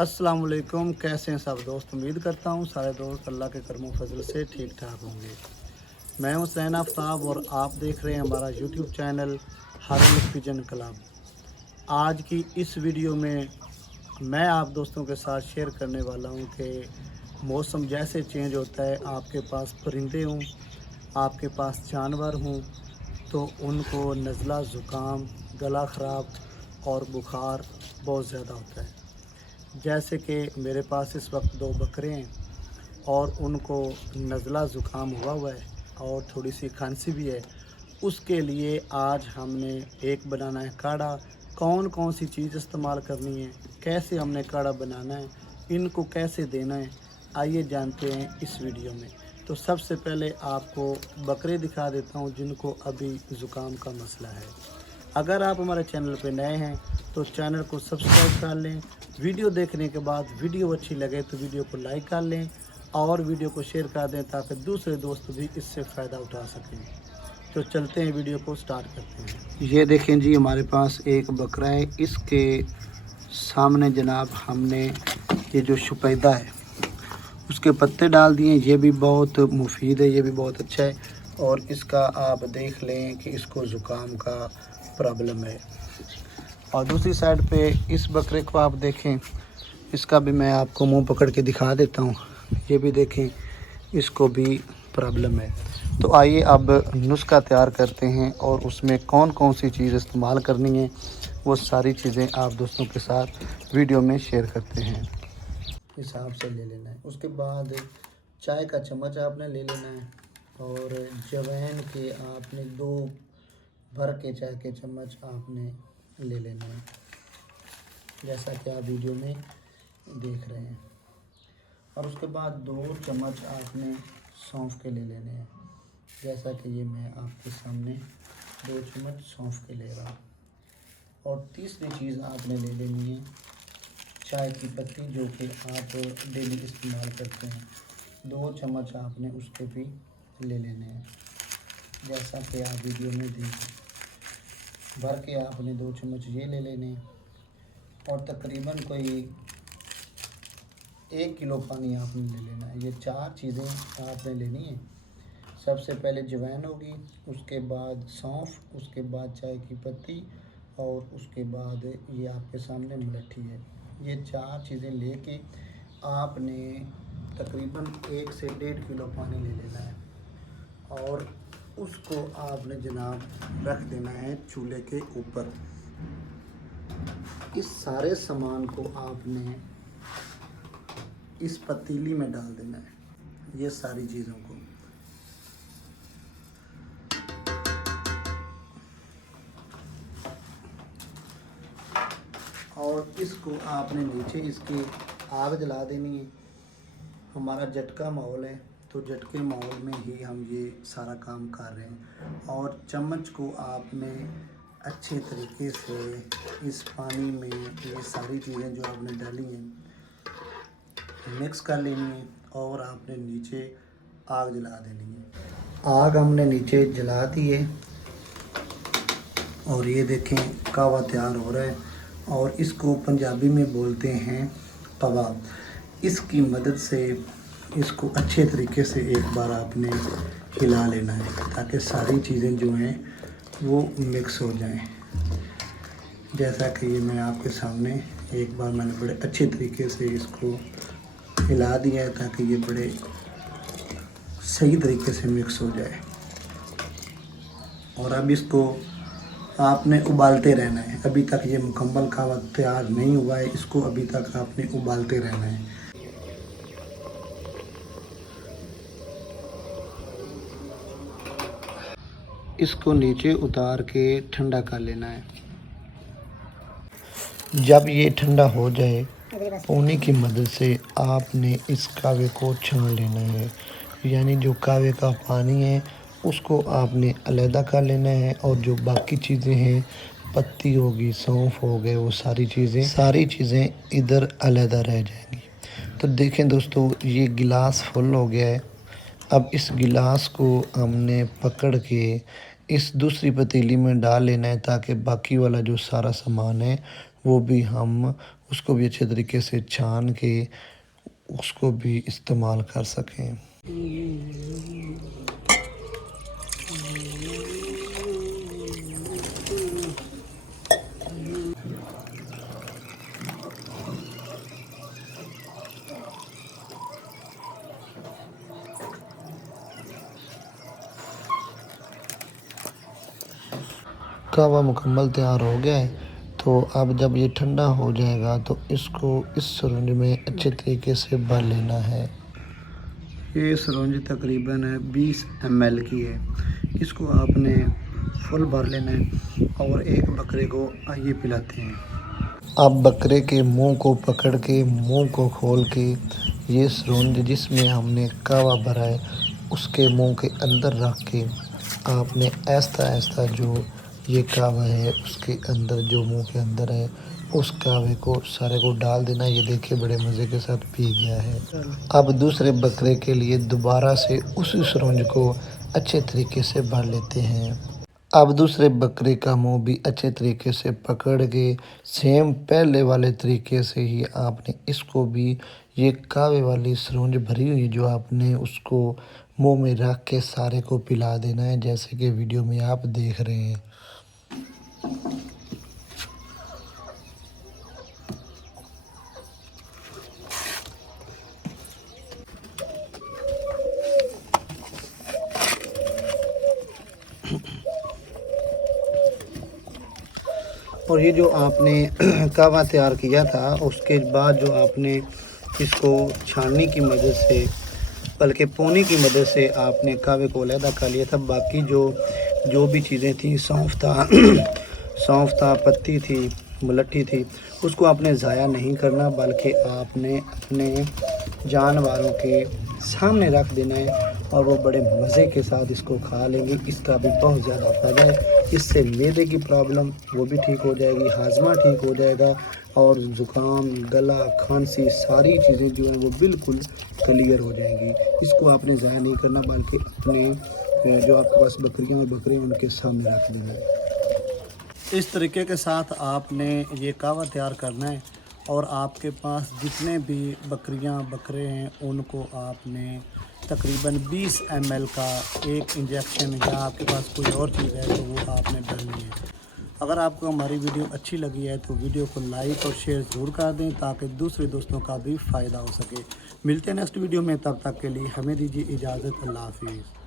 अस्सलाम वालेकुम। कैसे हैं सब दोस्त? उम्मीद करता हूँ सारे दोस्त अल्लाह के करम फजल से ठीक ठाक होंगे। मैं हूँ हुसैन आफ्ताब और आप देख रहे हैं हमारा YouTube channel Harul pigeon club. आज की इस वीडियो में मैं आप दोस्तों के साथ शेयर करने वाला हूँ कि मौसम जैसे चेंज होता है, आपके पास परिंदे हों, आपके पास जानवर हों, तो उनको नज़ला, ज़ुकाम, गला ख़राब और बुखार बहुत ज़्यादा होता है। जैसे कि मेरे पास इस वक्त 2 बकरे हैं और उनको नज़ला ज़ुकाम हुआ है और थोड़ी सी खांसी भी है। उसके लिए आज हमने एक बनाना है काढ़ा। कौन कौन सी चीज़ इस्तेमाल करनी है, कैसे हमने काढ़ा बनाना है, इनको कैसे देना है, आइए जानते हैं इस वीडियो में। तो सबसे पहले आपको बकरे दिखा देता हूँ जिनको अभी ज़ुकाम का मसला है। अगर आप हमारे चैनल पर नए हैं तो चैनल को सब्सक्राइब कर लें। वीडियो देखने के बाद वीडियो अच्छी लगे तो वीडियो को लाइक कर लें और वीडियो को शेयर कर दें ताकि दूसरे दोस्त भी इससे फ़ायदा उठा सकें। तो चलते हैं, वीडियो को स्टार्ट करते हैं। ये देखें जी, हमारे पास एक बकरा है। इसके सामने जनाब हमने ये जो शुपैदा है उसके पत्ते डाल दिए। ये भी बहुत मुफीद है, ये भी बहुत अच्छा है। और इसका आप देख लें कि इसको ज़ुकाम का प्रॉब्लम है। और दूसरी साइड पे इस बकरे को आप देखें, इसका भी मैं आपको मुंह पकड़ के दिखा देता हूँ। ये भी देखें, इसको भी प्रॉब्लम है। तो आइए अब नुस्खा तैयार करते हैं और उसमें कौन कौन सी चीज़ इस्तेमाल करनी है वो सारी चीज़ें आप दोस्तों के साथ वीडियो में शेयर करते हैं। हिसाब से ले लेना है। उसके बाद चाय का चम्मच आपने ले लेना है और जवैन के आपने 2 भर के चाय के चम्मच आपने ले लेना है, जैसा कि आप वीडियो में देख रहे हैं। और उसके बाद 2 चम्मच आपने सौंफ के ले लेने हैं, जैसा कि ये मैं आपके सामने 2 चम्मच सौंफ के ले रहा हूँ। और तीसरी चीज़ आपने ले लेनी है चाय की पत्ती, जो कि आप डेली इस्तेमाल करते हैं। 2 चम्मच आपने उसके भी ले लेने हैं, जैसा कि आप वीडियो में देखें। भर के आपने 2 चम्मच ये ले लेने हैं और तकरीबन कोई 1 किलो पानी आपने ले लेना है। ये 4 चीज़ें आपने लेनी है। सबसे पहले जवैन होगी, उसके बाद सौंफ, उसके बाद चाय की पत्ती और उसके बाद ये आपके सामने मुलट्ठी है। ये 4 चीज़ें लेके आपने तकरीबन 1 से 1.5 किलो पानी ले लेना है और उसको आपने जनाब रख देना है चूल्हे के ऊपर। इस सारे सामान को आपने इस पतीली में डाल देना है, ये सारी चीज़ों को। और इसको आपने नीचे इसकी आग जला देनी है। हमारा झटका माहौल है तो झटके माहौल में ही हम ये सारा काम कर रहे हैं। और चम्मच को आपने अच्छे तरीके से इस पानी में ये सारी चीज़ें जो आपने डाली हैं मिक्स कर लेनी है और आपने नीचे आग जला देनी है। आग हमने नीचे जला दी है और ये देखें कहवा तैयार हो रहा है और इसको पंजाबी में बोलते हैं पवा। इसकी मदद से इसको अच्छे तरीके से एक बार आपने हिला लेना है ताकि सारी चीज़ें जो हैं वो मिक्स हो जाएं। जैसा कि ये मैं आपके सामने एक बार मैंने बड़े अच्छे तरीके से इसको हिला दिया है ताकि ये बड़े सही तरीके से मिक्स हो जाए। और अब इसको आपने उबालते रहना है। अभी तक ये मुकम्मल कहवा तैयार नहीं हुआ है, इसको अभी तक आपने उबालते रहना है। इसको नीचे उतार के ठंडा कर लेना है। जब ये ठंडा हो जाए पानी की मदद से आपने इस कहवे को छान लेना है, यानी जो कहवे का पानी है उसको आपने अलहदा कर लेना है और जो बाकी चीज़ें हैं, पत्ती होगी, सौंफ हो गए, वो सारी चीज़ें इधर अलहदा रह जाएंगी। तो देखें दोस्तों, ये गिलास फुल हो गया है। अब इस गिलास को हमने पकड़ के इस दूसरी पतीली में डाल लेना है ताकि बाकी वाला जो सारा सामान है वो भी हम उसको भी अच्छे तरीके से छान के उसको भी इस्तेमाल कर सकें। कहवा मुकम्मल तैयार हो गया है। तो अब जब ये ठंडा हो जाएगा तो इसको इस सिरंज में अच्छे तरीके से भर लेना है। ये सिरंज तकरीबन 20 ml की है। इसको आपने फुल भर लेना है और एक बकरे को आइए पिलाते हैं। अब बकरे के मुंह को पकड़ के मुंह को खोल के ये सिरंज जिसमें हमने कहवा भरा है उसके मुंह के अंदर रख के आपने आहिस्ता आहिस्ता जो ये कहवा है उसके अंदर जो मुंह के अंदर है उस कहवे को सारे को डाल देना। ये देखिए बड़े मज़े के साथ पी गया है। अब दूसरे बकरे के लिए दोबारा से उसी सिरंज को अच्छे तरीके से भर लेते हैं। अब दूसरे बकरे का मुंह भी अच्छे तरीके से पकड़ के सेम पहले वाले तरीके से ही आपने इसको भी ये कहवे वाली सिरंज भरी हुई जो आपने उसको मुंह में रख के सारे को पिला देना है, जैसे कि वीडियो में आप देख रहे हैं। और ये जो आपने कहवा तैयार किया था उसके बाद जो आपने इसको छाननी की मदद से बल्कि पोनी की मदद से आपने कहवे को अलहदा कर लिया था। बाकी जो भी चीज़ें थी सौंफ था, पत्ती थी, मुलट्ठी थी, उसको आपने ज़ाया नहीं करना बल्कि आपने अपने जानवरों के सामने रख देना है और वो बड़े मज़े के साथ इसको खा लेंगे। इसका भी बहुत ज़्यादा फ़ायदा है। इससे मैदे की प्रॉब्लम वो भी ठीक हो जाएगी, हाजमा ठीक हो जाएगा और ज़ुकाम, गला, खांसी सारी चीज़ें जो हैं वो बिल्कुल क्लियर हो जाएंगी। इसको आपने ज़ाया नहीं करना बल्कि अपने जो आपके पास बकरियाँ और बकरे हैं उनके सामने रख देना। इस तरीके के साथ आपने ये कहवा तैयार करना है और आपके पास जितने भी बकरियां बकरे हैं उनको आपने तकरीबन 20 ml का एक इंजेक्शन या आपके पास कोई और चीज़ है तो वो आपने भरनी है। अगर आपको हमारी वीडियो अच्छी लगी है तो वीडियो को लाइक और शेयर ज़रूर कर दें ताकि दूसरे दोस्तों का भी फ़ायदा हो सके। मिलते हैं नेक्स्ट वीडियो में, तब तक के लिए हमें दीजिए इजाज़त। अल्लाह हाफिज़।